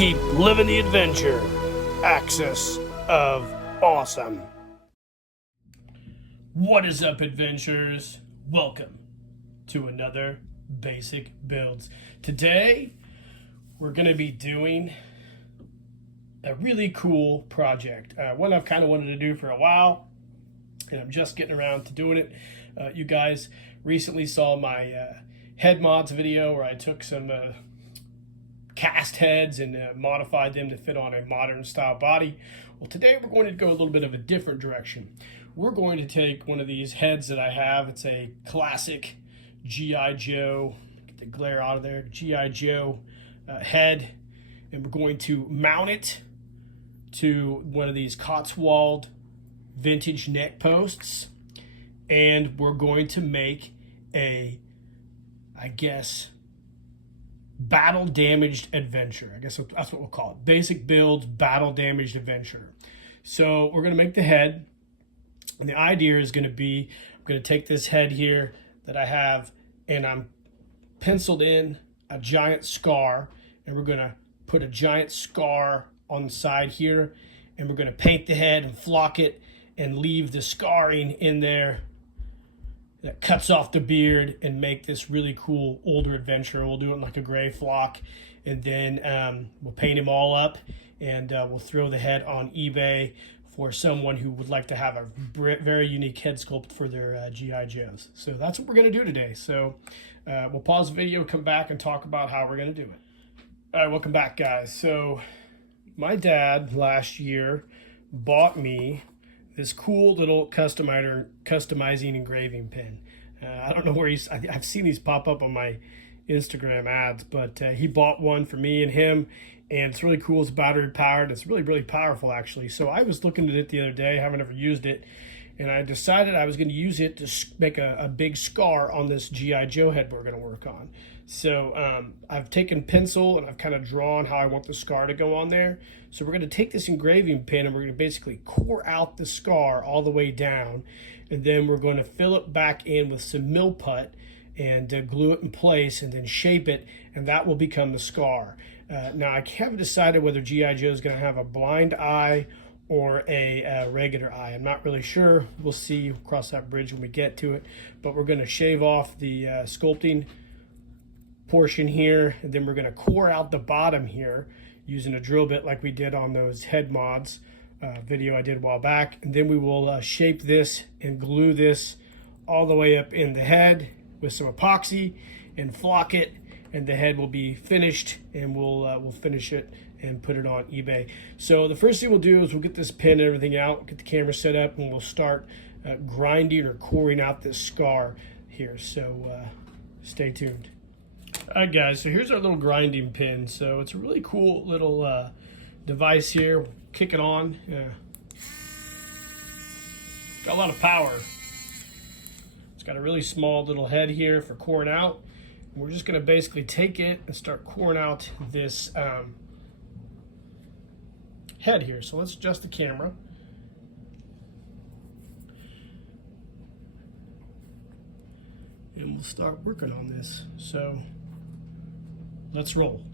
Keep living the adventure. Axis of Awesome. What is up, adventurers? Welcome to another Basic Builds. Today, we're going to be doing a really cool project. One I've kind of wanted to do for a while, and I'm just getting around to doing it. You guys recently saw my head mods video where I took some cast heads and modified them to fit on a modern style body. Well, today we're going to go a little bit of a different direction. We're going to take one of these heads that I have. It's a classic G.I. Joe, get the glare out of there, G.I. Joe head, and we're going to mount it to one of these Cotswold vintage neck posts, and we're going to make a, I guess, battle damaged adventure. I guess that's what we'll call it. Basic Builds battle damaged adventure. So we're going to make the head, and the idea is going to be, I'm going to take this head here that I have, and I'm penciled in a giant scar, and we're going to put a giant scar on the side here, and we're going to paint the head and flock it and leave the scarring in there that cuts off the beard and make this really cool older adventure. We'll do it in like a gray flock, and then we'll paint him all up, and we'll throw the head on eBay for someone who would like to have a very unique head sculpt for their G.I. Joes. So that's what we're going to do today. So we'll pause the video, come back, and talk about how we're going to do it. All right, welcome back, guys. So my dad last year bought me this cool little customizing engraving pen. I don't know where I've seen these pop up on my Instagram ads, but he bought one for me and him, and it's really cool. It's battery powered. It's really, really powerful, actually. So I was looking at it the other day. I haven't ever used it, and I decided I was going to use it to make a big scar on this G.I. Joe head we're going to work on. So I've taken pencil and I've kind of drawn how I want the scar to go on there. So we're going to take this engraving pen and we're going to basically core out the scar all the way down, and then we're going to fill it back in with some mill put and glue it in place and then shape it, and that will become the scar. Now I haven't decided whether G.I. Joe is going to have a blind eye or a regular eye. I'm not really sure. We'll see, cross that bridge when we get to it. But we're going to shave off the sculpting portion here, and then we're going to core out the bottom here using a drill bit like we did on those head mods video I did a while back. And then we will shape this and glue this all the way up in the head with some epoxy and flock it, and the head will be finished, and we'll finish it and put it on eBay. So the first thing we'll do is we'll get this pen and everything out, get the camera set up, and we'll start grinding or coring out this scar here. So stay tuned. All right, guys, so here's our little grinding pin. So it's a really cool little device here. Kick it on. Got a lot of power. It's got a really small little head here for coring out. And we're just going to basically take it and start coring out this head here. So let's adjust the camera. And we'll start working on this. So let's roll.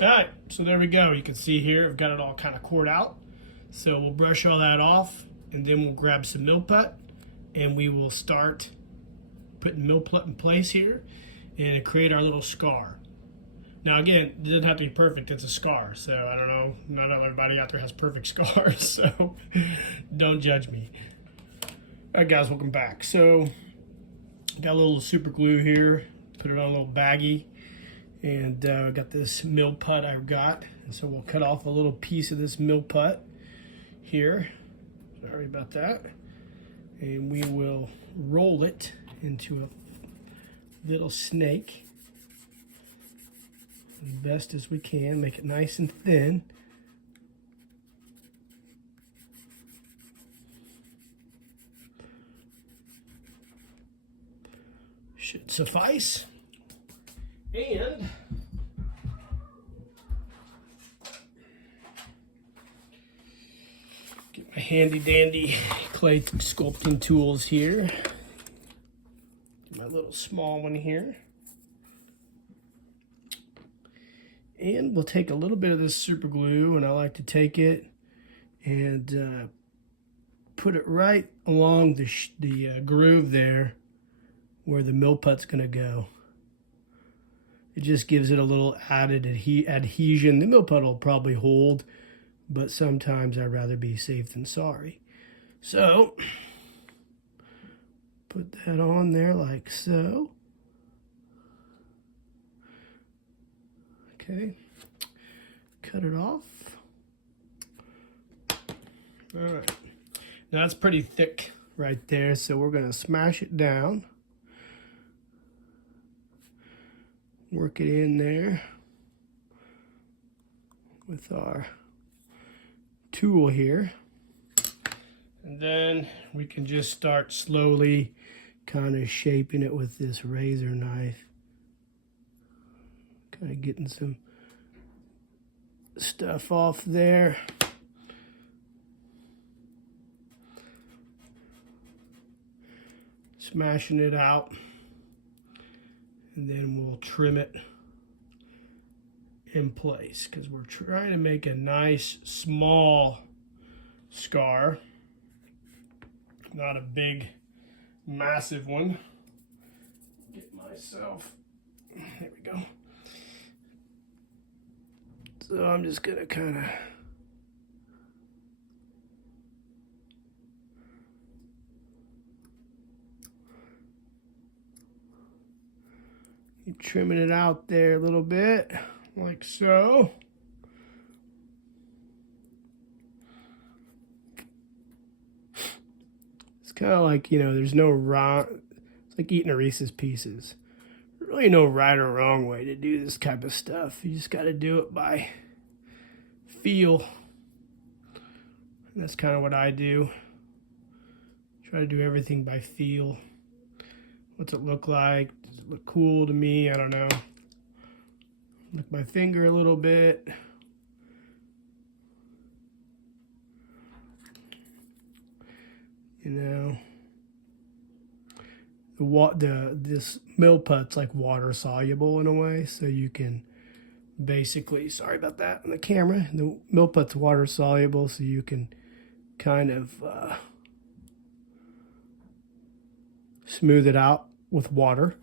All right, so there we go. You can see here I've got it all kind of cored out. So we'll brush all that off, and then we'll grab some mill put, and we will start putting mill put in place here. and create our little scar. Now again, it doesn't have to be perfect, it's a scar. So I don't know, not everybody out there has perfect scars, so don't judge me. All right guys, welcome back. So got a little super glue here, put it on a little baggie, and got this mill putt I've got. And so we'll cut off a little piece of this mill putt here. Sorry about that. And we will roll it into a little snake as best as we can. Make it nice and thin. Should suffice. And get my handy dandy clay sculpting tools here. Get my little small one here. And we'll take a little bit of this super glue, and I like to take it and put it right along the groove there where the mill putt's going to go. It just gives it a little added adhesion. The mill putt will probably hold, but sometimes I'd rather be safe than sorry. So, put that on there like so. Okay, cut it off. All right, now that's pretty thick right there, so we're gonna smash it down. Work it in there with our tool here. And then we can just start slowly kind of shaping it with this razor knife. Kind of getting some stuff off there. Smashing it out. And then we'll trim it in place because we're trying to make a nice small scar, not a big massive one. Get myself, there we go. So I'm just gonna kind of trimming it out there a little bit, like so. It's kind of like, you know, there's no wrong, it's like eating a Reese's Pieces. There's really no right or wrong way to do this type of stuff. You just got to do it by feel. And that's kind of what I do. Try to do everything by feel. What's it look like? Does it look cool to me? I don't know. Lick my finger a little bit. You know, this mill putt's like water soluble in a way, so you can basically, sorry about that on the camera, the mill putt's water soluble, so you can kind of smooth it out with water.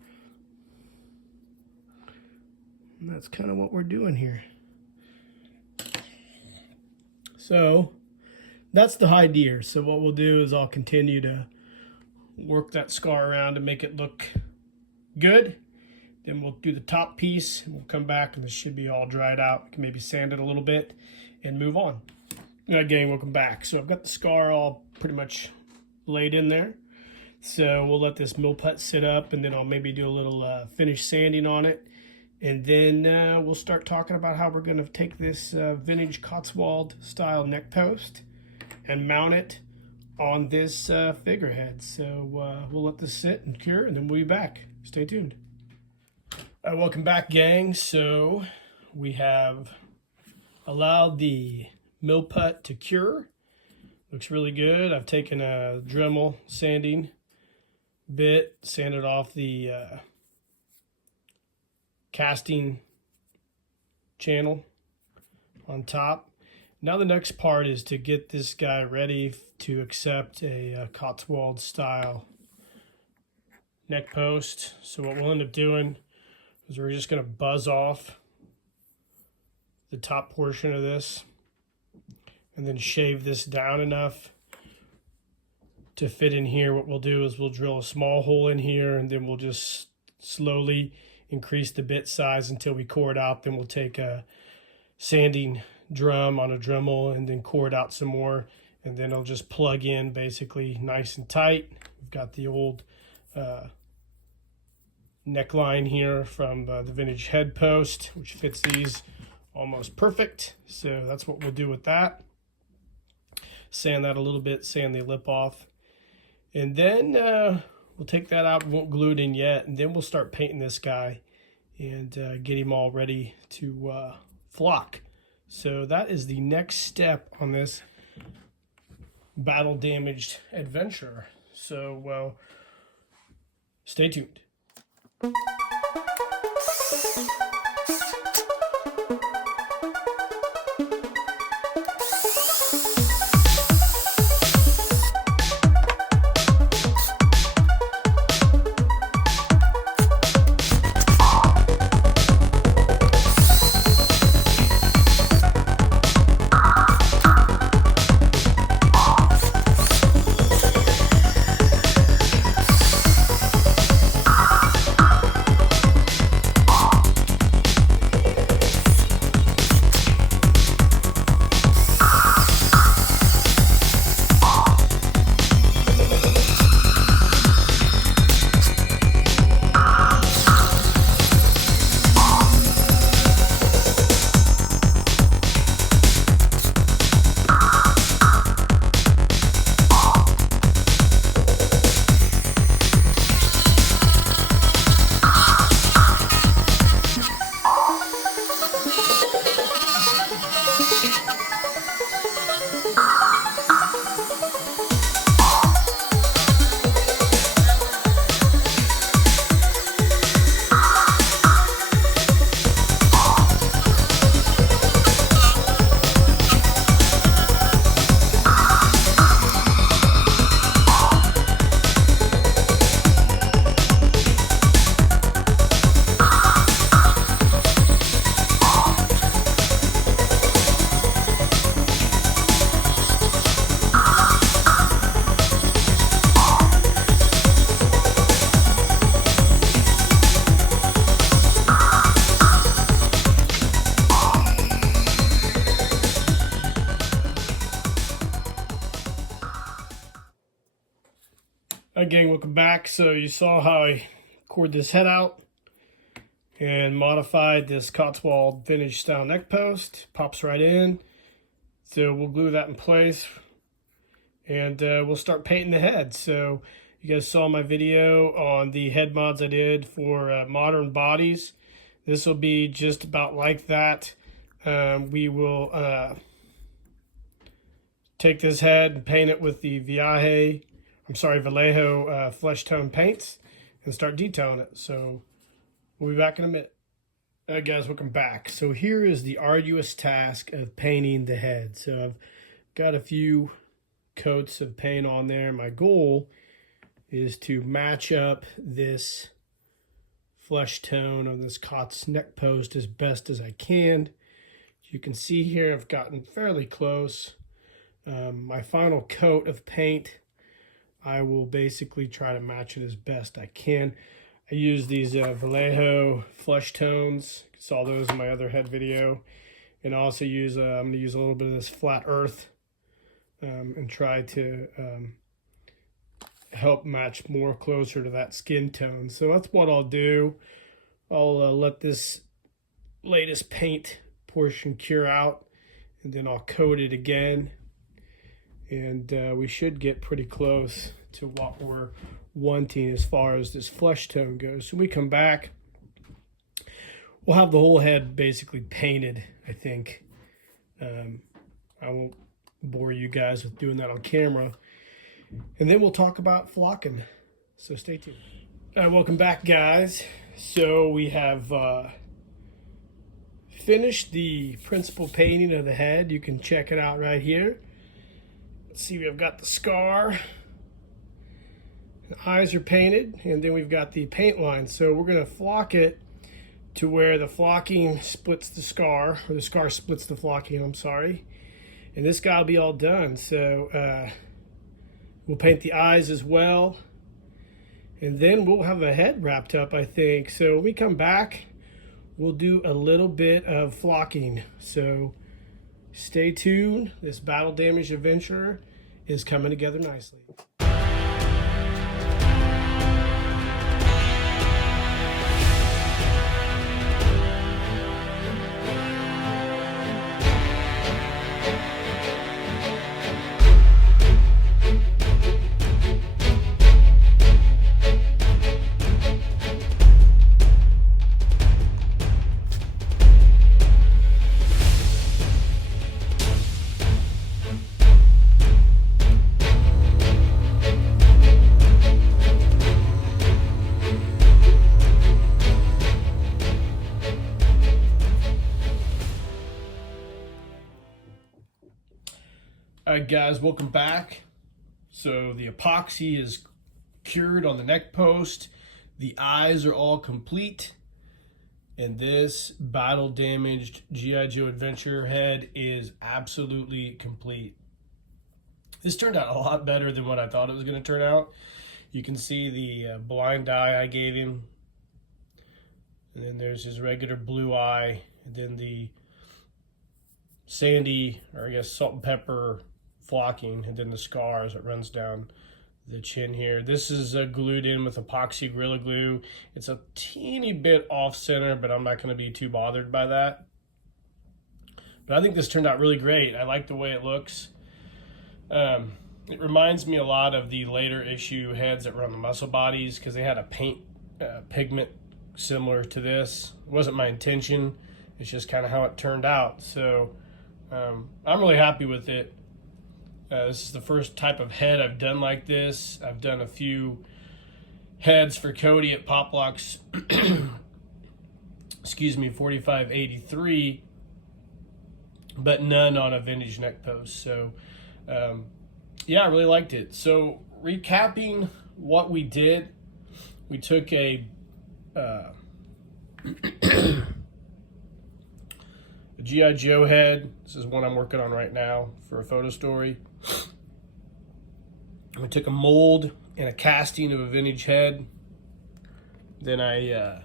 And that's kind of what we're doing here. So that's the idea. So what we'll do is I'll continue to work that scar around to make it look good. Then we'll do the top piece and we'll come back and this should be all dried out. We can maybe sand it a little bit and move on. All right, gang, welcome back. So I've got the scar all pretty much laid in there. So we'll let this mill putt sit up and then I'll maybe do a little finish sanding on it. And then we'll start talking about how we're going to take this vintage Cotswold style neck post and mount it on this figurehead. So we'll let this sit and cure and then we'll be back. Stay tuned. All right, welcome back, gang. So we have allowed the mill putt to cure. Looks really good. I've taken a Dremel sanding bit, sanded off the casting channel on top. Now the next part is to get this guy ready to accept a Cotswold style neck post. So what we'll end up doing, is we're just going to buzz off the top portion of this and then shave this down enough to fit in here. What we'll do is we'll drill a small hole in here, and then we'll just slowly increase the bit size until we core it out. Then we'll take a sanding drum on a Dremel and then core it out some more, and then it'll just plug in basically nice and tight. We've got the old neckline here from the vintage head post, which fits these almost perfect. So that's what we'll do with that. Sand that a little bit, sand the lip off, and then we'll take that out. We won't glue it in yet, and then we'll start painting this guy and get him all ready to flock. So that is the next step on this battle damaged adventure. So stay tuned. Again, welcome back. So you saw how I cored this head out and modified this Cotswold vintage style neck post. Pops right in. So we'll glue that in place, and we'll start painting the head. So you guys saw my video on the head mods I did for modern bodies. This will be just about like that. We will take this head and paint it with the Vallejo flesh tone paints and start detailing it. So we'll be back in a minute. All right, guys, welcome back. So here is the arduous task of painting the head. So I've got a few coats of paint on there. My goal is to match up this flesh tone on this Cots neck post as best as I can. As you can see here, I've gotten fairly close. My final coat of paint, I will basically try to match it as best I can. I use these Vallejo flesh tones. You saw those in my other head video. And I also use, I'm going to use a little bit of this flat earth and try to help match more closer to that skin tone. So that's what I'll do. I'll let this latest paint portion cure out, and then I'll coat it again. And we should get pretty close to what we're wanting as far as this flesh tone goes. So when we come back, we'll have the whole head basically painted, I think. I won't bore you guys with doing that on camera. And then we'll talk about flocking. So stay tuned. All right, welcome back, guys. So we have finished the principal painting of the head. You can check it out right here. See, we've got the scar, the eyes are painted, and then we've got the paint line. So we're going to flock it to where the flocking splits the scar, or the scar splits the flocking, I'm sorry. And this guy will be all done. So we'll paint the eyes as well. And then we'll have a head wrapped up, I think. So when we come back, we'll do a little bit of flocking. So stay tuned. This battle damaged adventure is coming together nicely. Alright guys, welcome back. So the epoxy is cured on the neck post. The eyes are all complete. And this battle damaged G.I. Joe Adventure head is absolutely complete. This turned out a lot better than what I thought it was going to turn out. You can see the blind eye I gave him. And then there's his regular blue eye. And then the sandy, or I guess salt and pepper flocking, and then the scars that runs down the chin here. This is glued in with epoxy Gorilla Glue. It's a teeny bit off center, but I'm not going to be too bothered by that. But I think this turned out really great. I like the way it looks. It reminds me a lot of the later issue heads that were on the muscle bodies, because they had a paint pigment similar to this. It wasn't my intention. It's just kind of how it turned out. So I'm really happy with it. This is the first type of head I've done like this. I've done a few heads for Cody at Pop Locks, excuse me, 4583, but none on a vintage neck post. So, yeah, I really liked it. So, recapping what we did, we took a G.I. Joe head. This is one I'm working on right now for a photo story. I took a mold and a casting of a vintage head. Then I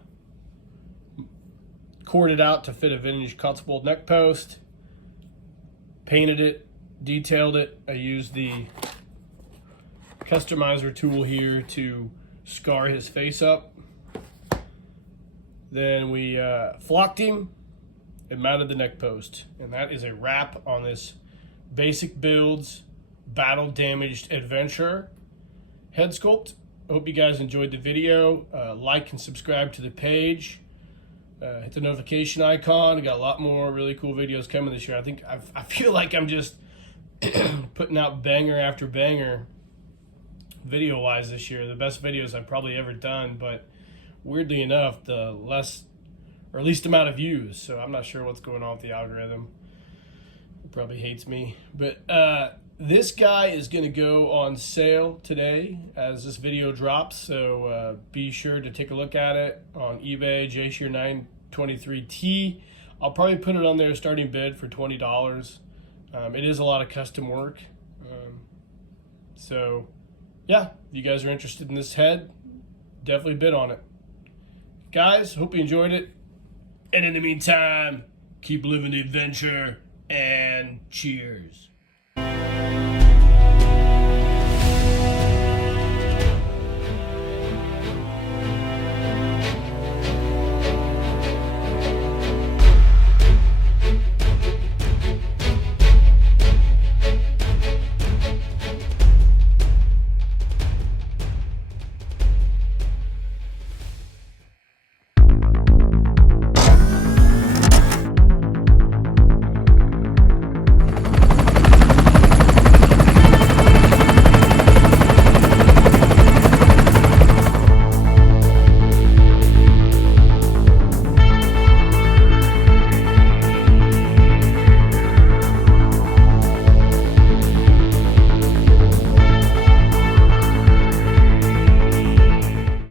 cored it out to fit a vintage Cotswold neck post. Painted it, detailed it. I used the customizer tool here to scar his face up. Then we flocked him and mounted the neck post. And that is a wrap on this Basic Builds Battle Damaged Adventure head sculpt. I hope you guys enjoyed the video. Like and subscribe to the page. Hit the notification icon. I got a lot more really cool videos coming this year. I feel like I'm just putting out banger after banger video wise this year. The best videos I've probably ever done, but weirdly enough, the least amount of views. So I'm not sure what's going on with the algorithm. It probably hates me. But this guy is going to go on sale today as this video drops. So be sure to take a look at it on eBay, JShear923T. I'll probably put it on there starting bid for $20. It is a lot of custom work. So yeah, if you guys are interested in this head, definitely bid on it. Guys, hope you enjoyed it. And in the meantime, keep living the adventure and cheers.